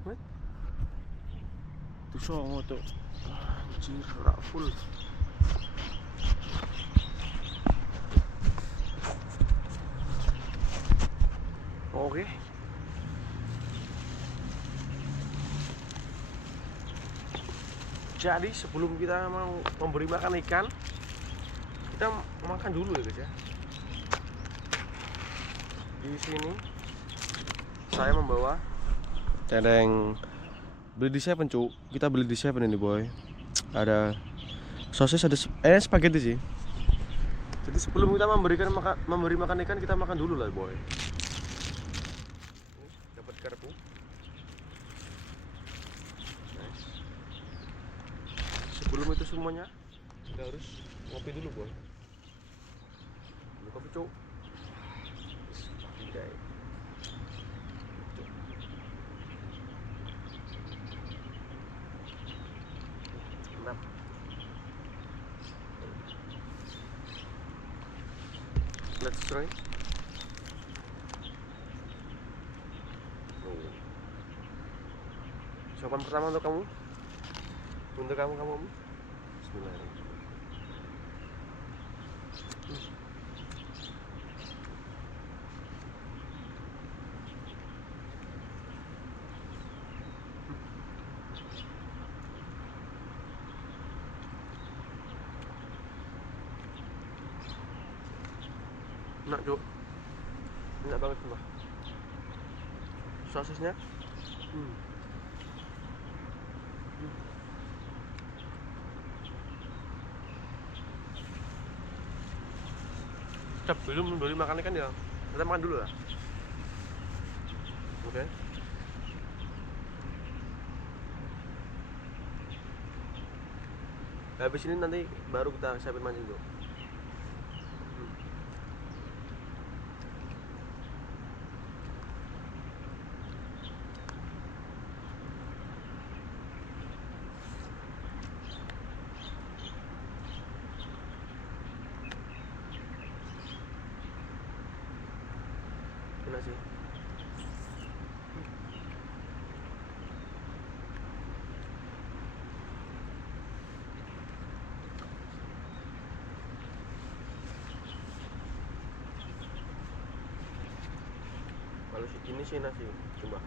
What? Tuh songo tuh. Anjir, rak full. Oke. Jadi sebelum kita mau memberi makan ikan, kita makan dulu ya guys ya. Di sini saya membawa tereng beli di Seven cu. Kita beli di Seven ini boy. Ada sosis, ada spaghetti sih. Jadi sebelum kita memberi makan ikan, kita makan dulu lah boy. Dapat garpu. Nice. Sebelum itu semuanya kita harus ngopi dulu boy. Minum kopi cu. Anjay. Mantap. Let's try. Sopan pertama untuk kamu. Untuk kamu. Bismillahirrahmanirrahim. Enak cuk. Enak banget sumpah. Sosisnya sebelum membeli makan ikan ya kita makan dulu lah. Oke. Habis ini nanti baru kita siapin mancing tuh. Enak sih. Kalau ini sih nasi, coba.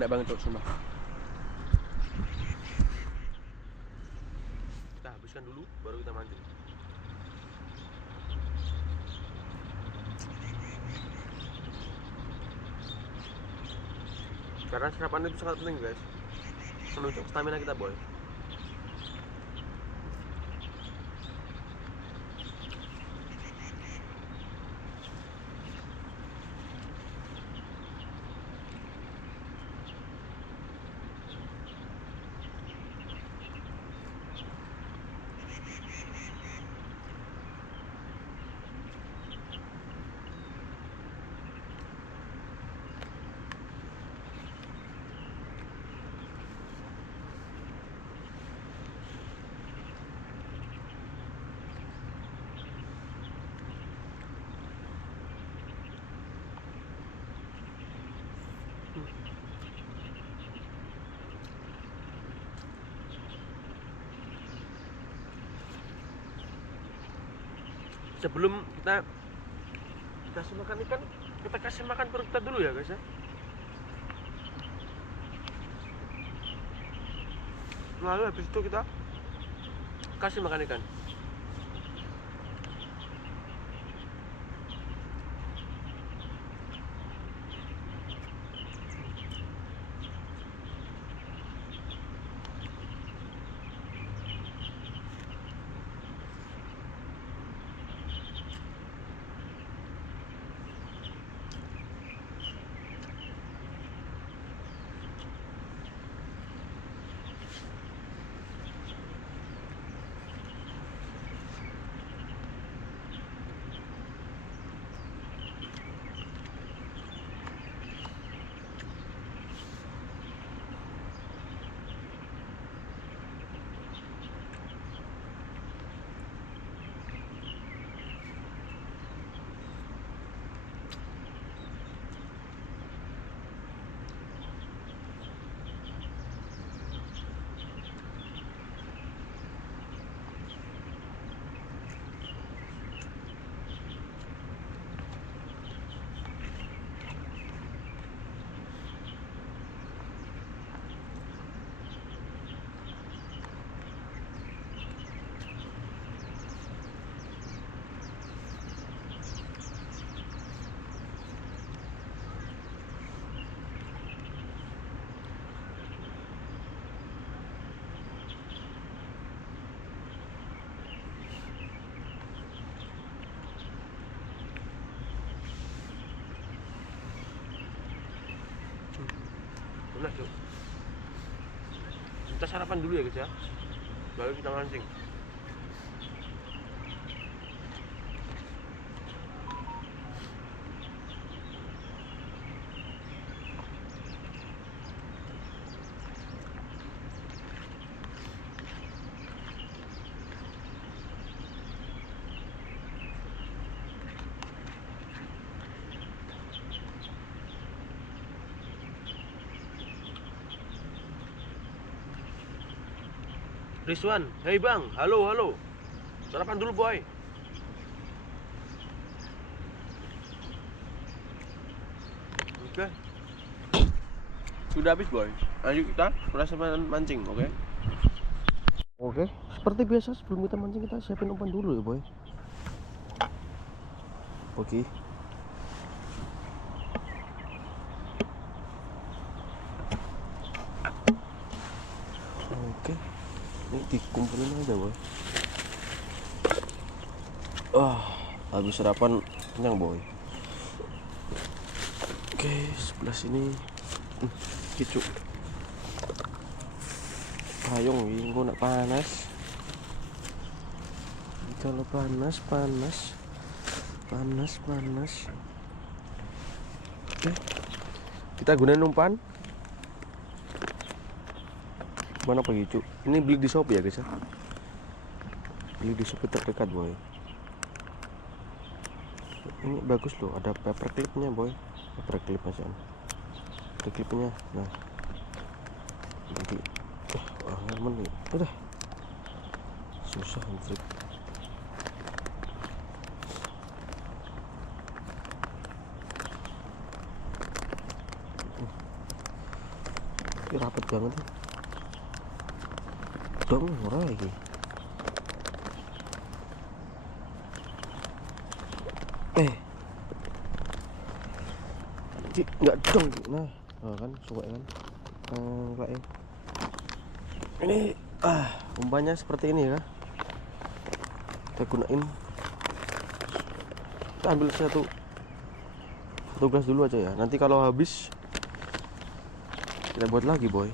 Enak banget tuh sumpah. Kita habiskan dulu baru kita mancing. Karena sarapan itu sangat penting guys, menunjukkan stamina kita boy. Sebelum kita kasih makan ikan, kita kasih makan perut kita dulu ya guys ya. Lalu habis itu kita kasih makan ikan. Udah Cuk, kita sarapan dulu ya guys ya, baru kita mancing. Rizwan, hei bang, halo, sarapan dulu boy. Oke, sudah habis boy. Ayo kita persiapan mancing, oke? Oke, seperti biasa sebelum kita mancing kita siapin umpan dulu ya boy. Oke. Oke, ini dikumpulin aja boy. Habis sarapan kenyang boy. Oke, sebelah sini kicuk payung ini kok nak panas. Kalau panas. Oke, kita gunain umpan mana pergi cuk. Ini beli di Shopee ya guys ya, beli di Shopee terdekat boy. Ini bagus loh, ada paper clipnya boy, paper clip aja, paper clipnya. Nah, jadi ngamen nih, udah susah anjir. Ini rapet banget nih. Dong ora iki. Nggak dong. Nah, kan suka kan. Kayak ini umpannya seperti ini ya. Kita gunain. Kita ambil satu gelas dulu aja ya. Nanti kalau habis kita buat lagi boy.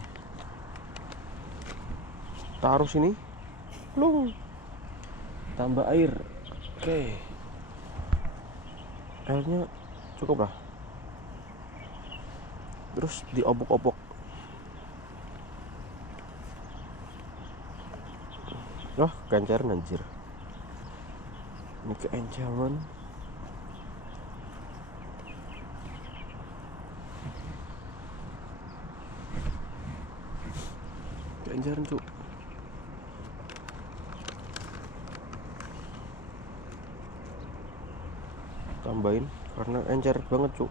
Taruh sini, plung, tambah air. Oke, airnya cukup lah, terus diobok-obok. Kencaran anjir, ini keencaran. Cuk. Tambahin karena encer banget cuk.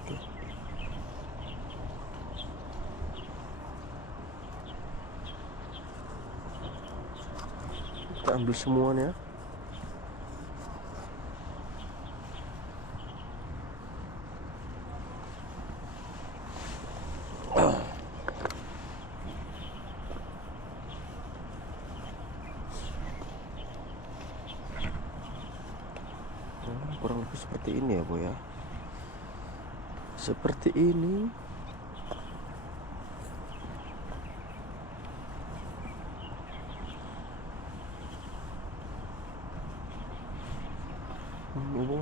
Oke. Kita ambil semuanya. Kurang lebih seperti ini ya boy ya, seperti ini.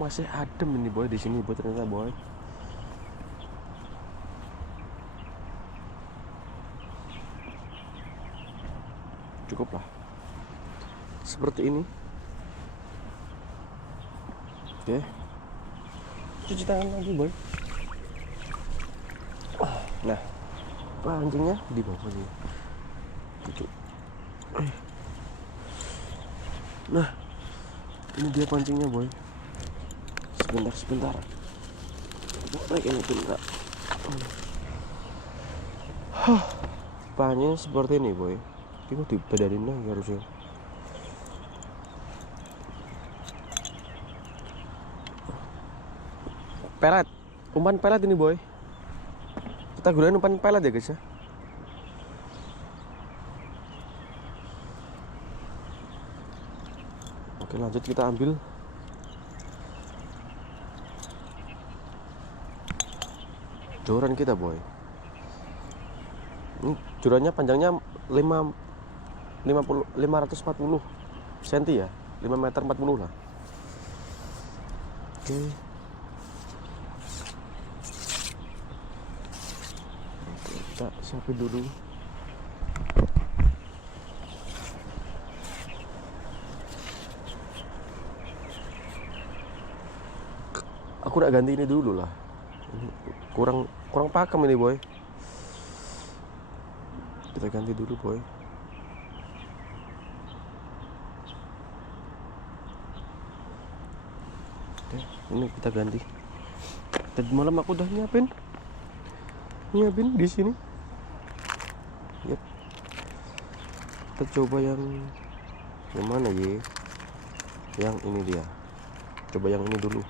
Masih adem ini boy di sini boy, ternyata boy. Cukup lah seperti ini. Oke, cuci tangan lagi boy. Nah, pancingnya di bawah ini. Nah, ini dia pancingnya boy. Sebentar. Naik ini bentar. Pancingnya seperti ini boy. Ini dibadarin lagi harusnya. Pelet, umpan pelet ini boy. Kita gunain umpan pelet ya guys ya. Oke, lanjut kita ambil joran kita boy. Ini jorannya panjangnya 540 cm ya, 5 meter 40 lah. Oke. Kita siapin dulu. Aku udah ganti ini dulu lah. Ini kurang pakem ini boy. Kita ganti dulu boy. Oke, ini kita ganti. Tadi malam aku udah nyiapin di sini. Yap. Kita coba yang mana ya? Yang ini dia. Coba yang ini dulu.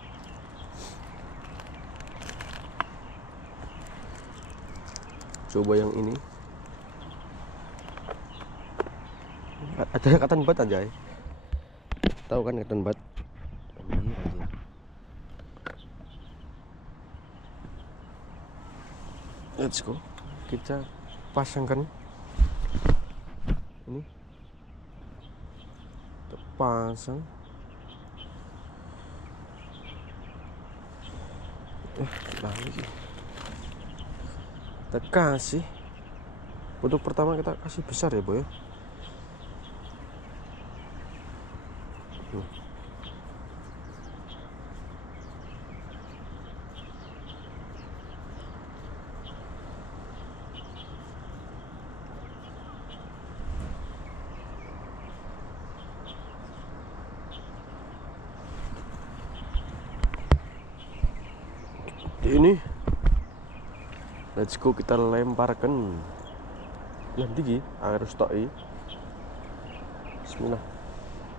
Coba yang ini. Ada katan bat aja. Tahu kan katan bat? Ini aja. Let's go. Kita pasangkan ini. Kita pasang. Lagi. Kita kasih. Untuk pertama kita kasih besar ya boy. Ini let's go, kita lemparkan nanti air stoi. Bismillah.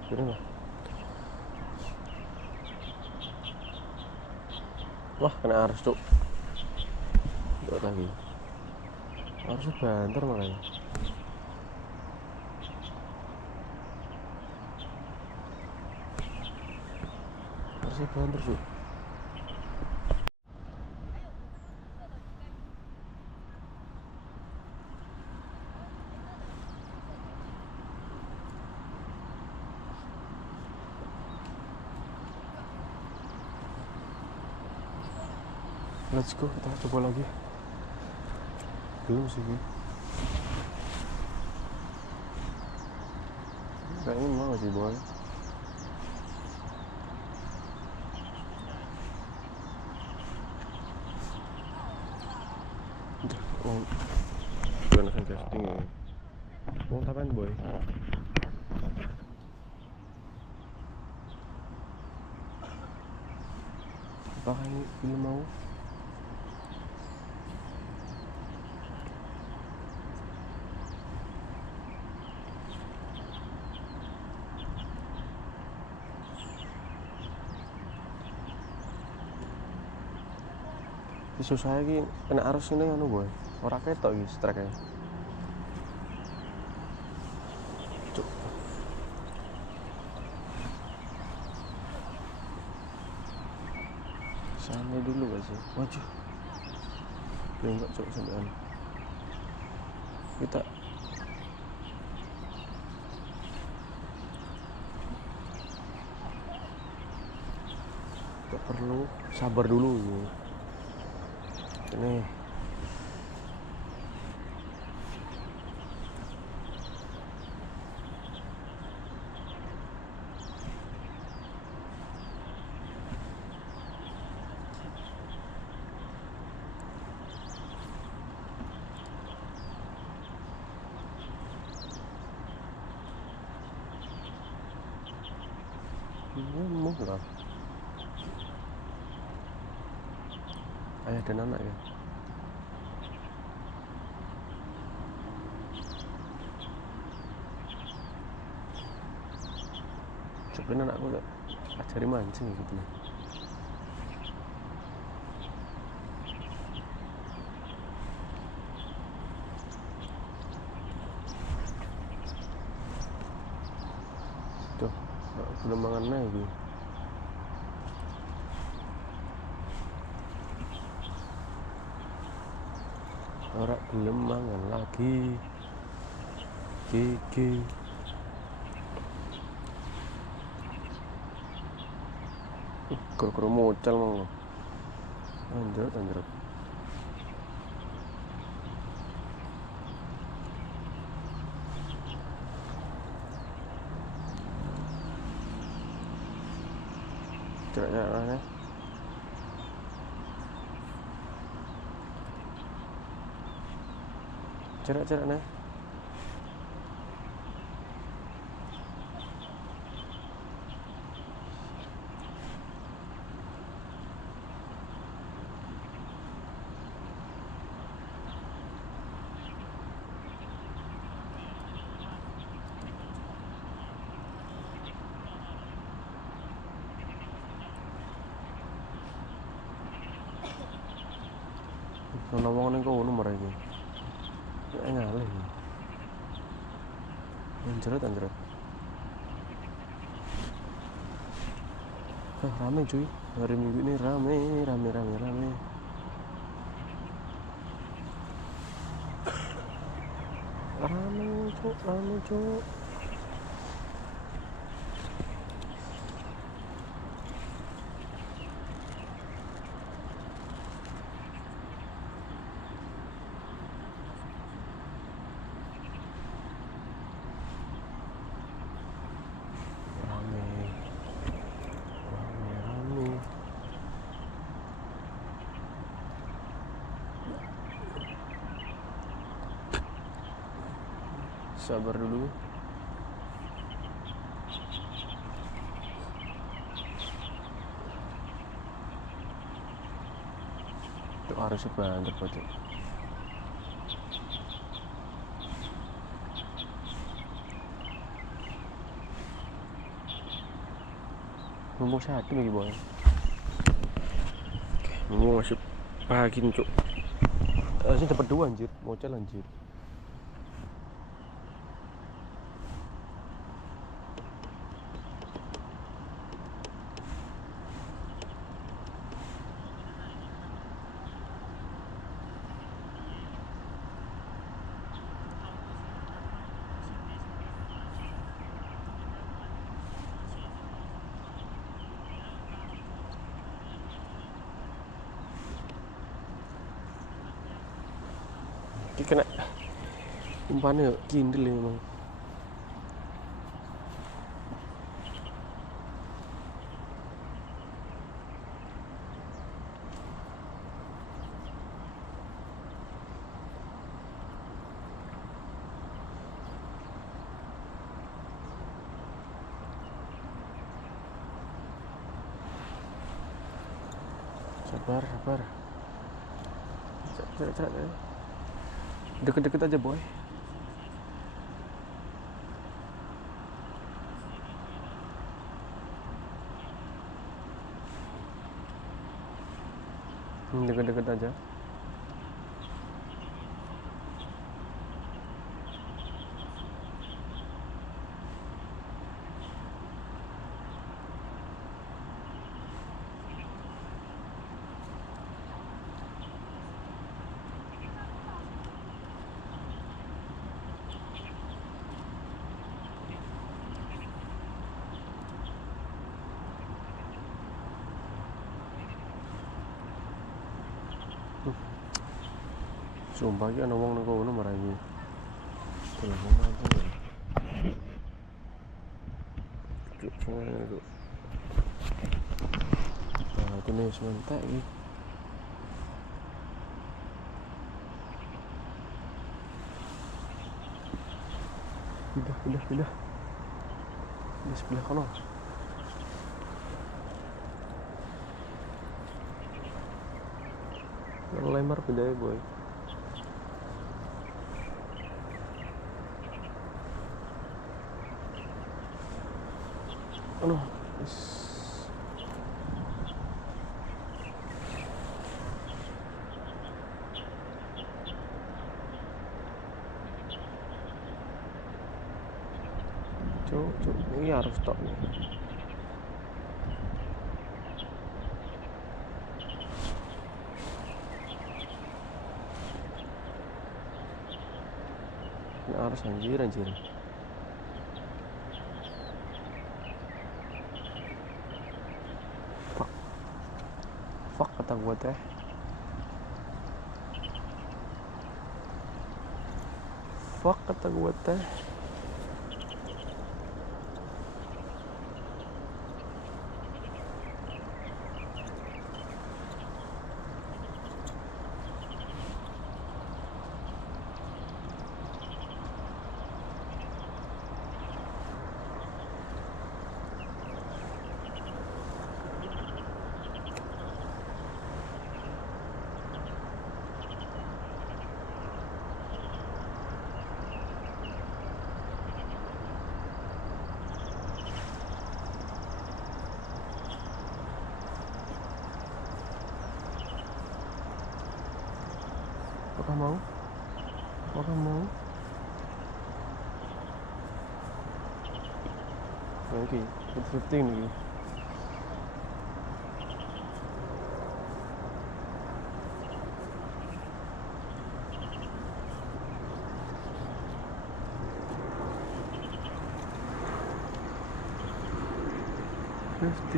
Bismillah. Wah, kena arus cuk. Dot lagi. Harusnya banter makanya. Harusnya banter cuk. Let's go, kita coba lagi. Belum sih. Kayaknya mau sih boy. Oh, bukan casting ya. Mau tapan boy. Apakah ini belum mau? Isu saya ki kena arus ini anu boy. Ora ketok iki strike. Cuk. Sana dulu gak sih? Waduh. Ya enggak cuk sampean. Kita perlu sabar dulu ini. Ini ngomong lah. Ayah dan anak ya. Coba anakku tak ajari mancing gitu. Tuh, belum makan lagi. ora gelem mangan lagi gigi kru-kru mucal mang anjrot anjrot cerak mana cerak nah ana wong ning kono nomor iki nek ngalih anjrot anjrot rame cuy hari Minggu ini rame rame cuk rame sabar dulu itu harusnya banget pocok mumpung satu lagi boy mumpung masih pagi nih cuk sini dapat 2 anjir mocal anjir ini kena umpannya kindel ya emang sabar cerak deket-deket aja boy deket-deket aja sumpah iki ana wong nang kono marai telepon aku cuk itu aku nih sementek iki pindah di sebelah kono lemar pindah ya boy aduh cuk ini harus stop nih Harus anjir. Fuck kata gue teh. Fuck kata gue teh. Apakah mau? Oke, 15 lagi.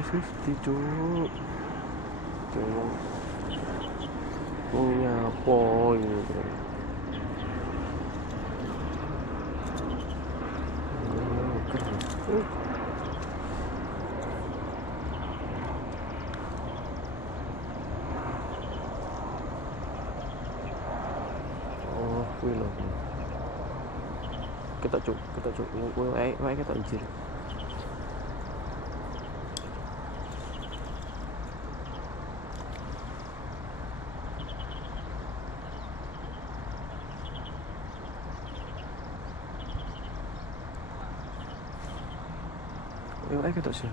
Fifty cuk. Punya poin gitu. Oh, kuwi lho. Kita cuk. Wae kita anjir. Ayo kita sini.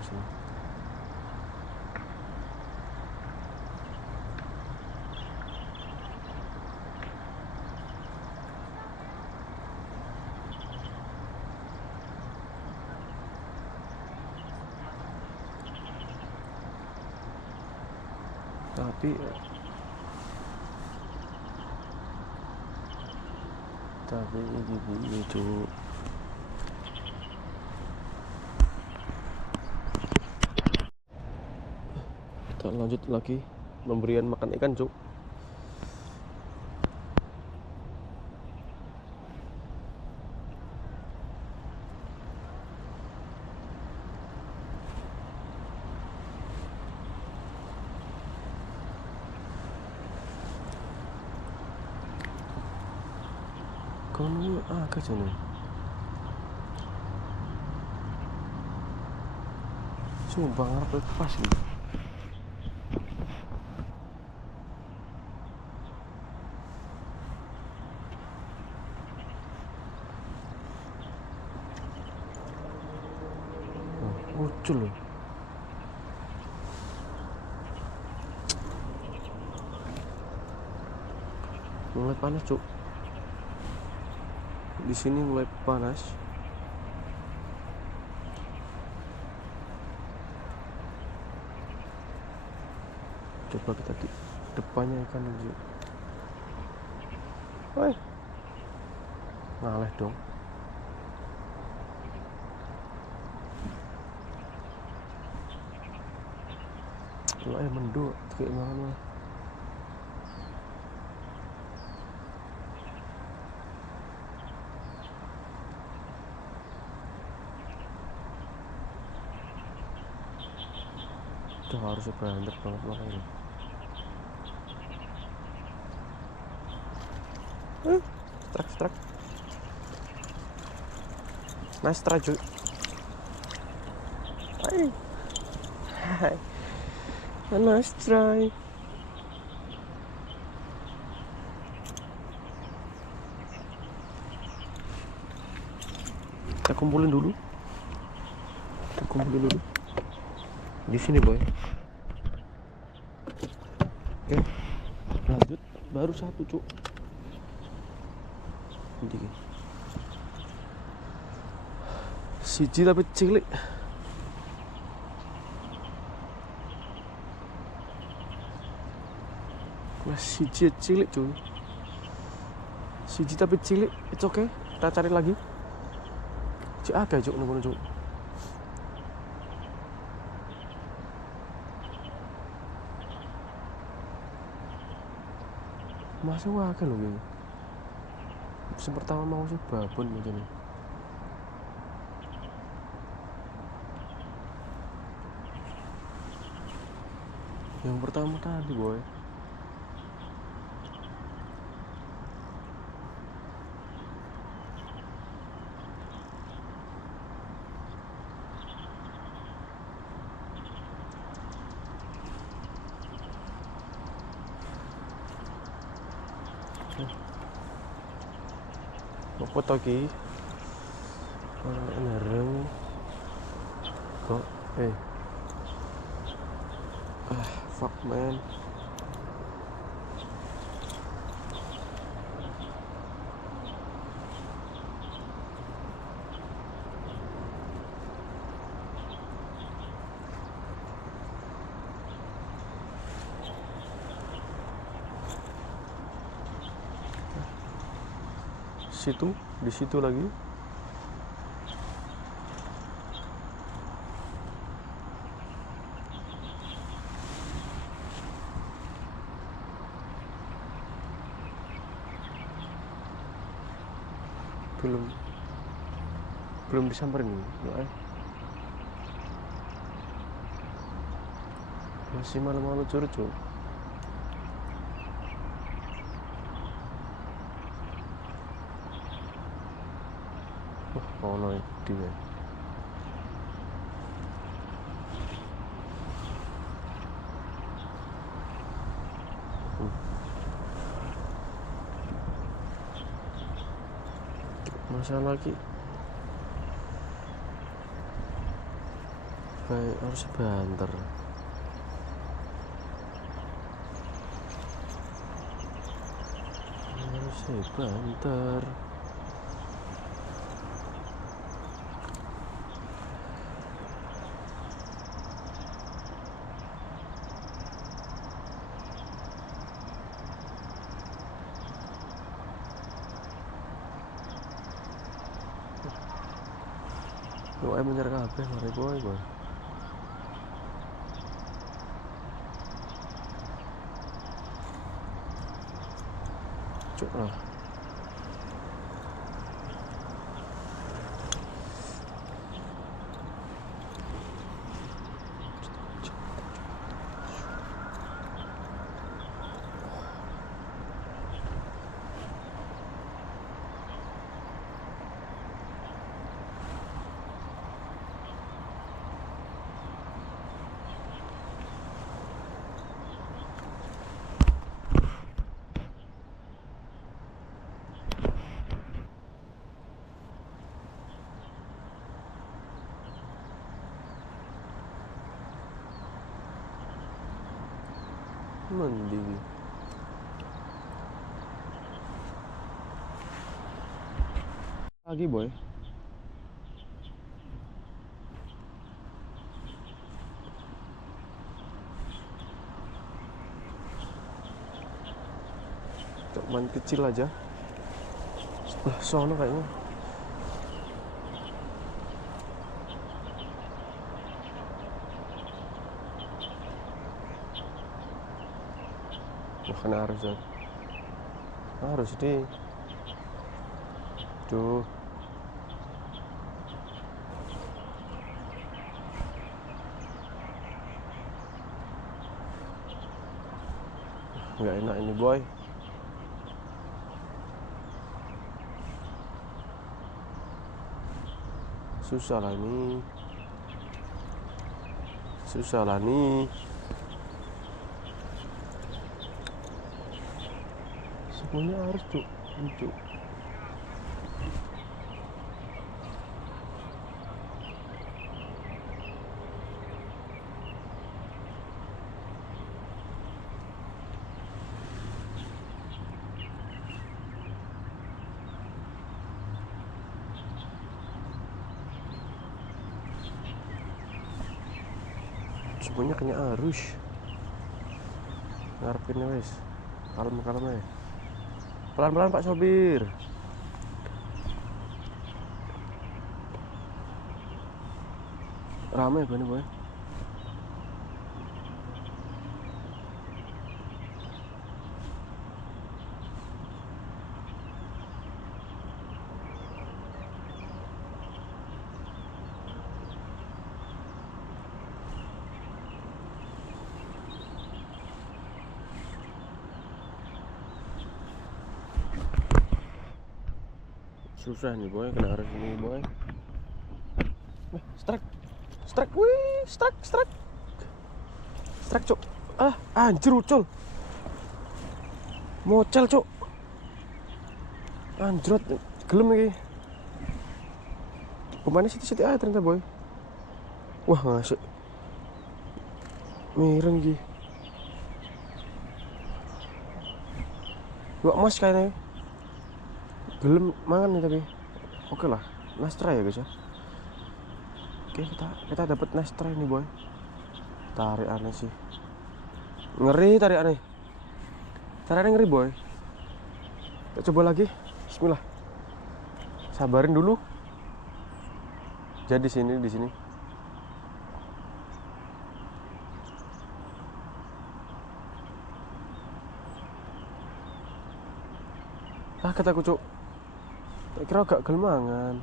Tapi itu kita lanjut lagi pemberian makan ikan cuk. Kono agak jane. Sumpah ngarep pas ini. Lucu loh. Mulai panas cuk. Di sini mulai panas. Coba kita di depannya ikan dulu. Woi. Ngaleh dong. Lah menduk kayak mana? Itu harus bandel banget makanya. Strike. Nice try cuy. Hai. Nice try. Kita kumpulin dulu. Di sini boy. Oke. Lanjut. Baru satu cuk. Ini. Siji tapi cilik. Mas siji cilik cuy. Siji tapi cilik, it's okay. Kita cari lagi. Cik akeh cuk ngono cuk. Masih akeh lho iki. Musim pertama mau sih babon macam ini. Yang pertama tadi boy. Apa to ki? Ora nereng. Kok fuck man. Situ, di situ lagi. Belum disamperin ya. Masih malu-malu curcuk. Oh no dia. Masalah lagi kayak harus banter. Harus banter. Lu menyer kabeh mari boy. Cuk lah. Mending lagi boy. Cuman kecil aja. Sebelah sono kayaknya. Bukan harus nih. Tuh. Nggak enak ini boy. Susah lah nih. Semuanya harus cuk. Semuanya kena arus. Ngarepin wes. Kalem aja. Pelan-pelan Pak Sopir. Ramai banget boy. Susah nih boy, kena arus ini boy. Strike, wih, strike cok. Anjir ucul, mocel cok, anjrot, gelem lagi. Pemainnya situ-situ aja ternyata boy. Wah ngasih, miring gih. Dua emas kayaknya. Gelem mangan nih tapi. Oke lah, nice try ya guys ya. Oke, kita dapat nice try nih boy. Tarik aneh sih. Ngeri tarik aneh. Tarik aneh ngeri boy. Kita coba lagi. Bismillah. Sabarin dulu. Jadi di sini. Kata kucuk. Tak kira agak gelmangan.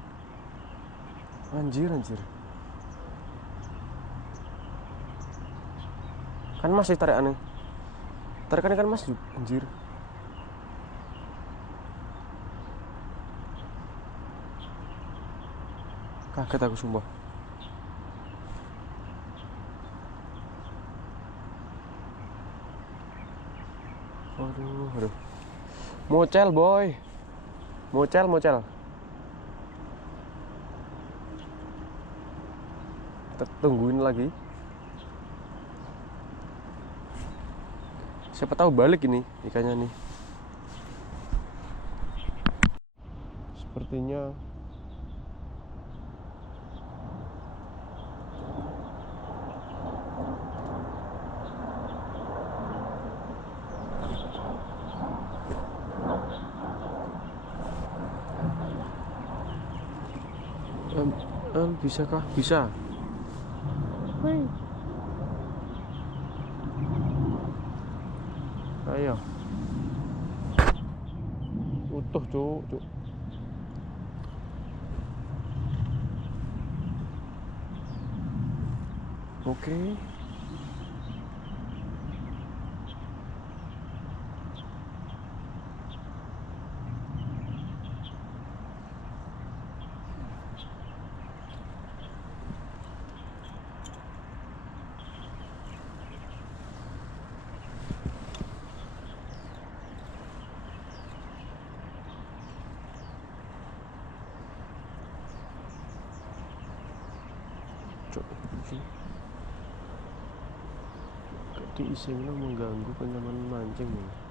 Anjir. Kan masih tarik aneh. Tarikannya kan mas juga, anjir. Kaget aku sumpah. Aduh. Mocel boy. Mocel. Kita tungguin lagi. Siapa tahu balik ini ikannya nih. Sepertinya bisakah? Bisa. Ayo. Utuh, cuk. Oke. Jadi isinya mengganggu kenyamanan mancing ya.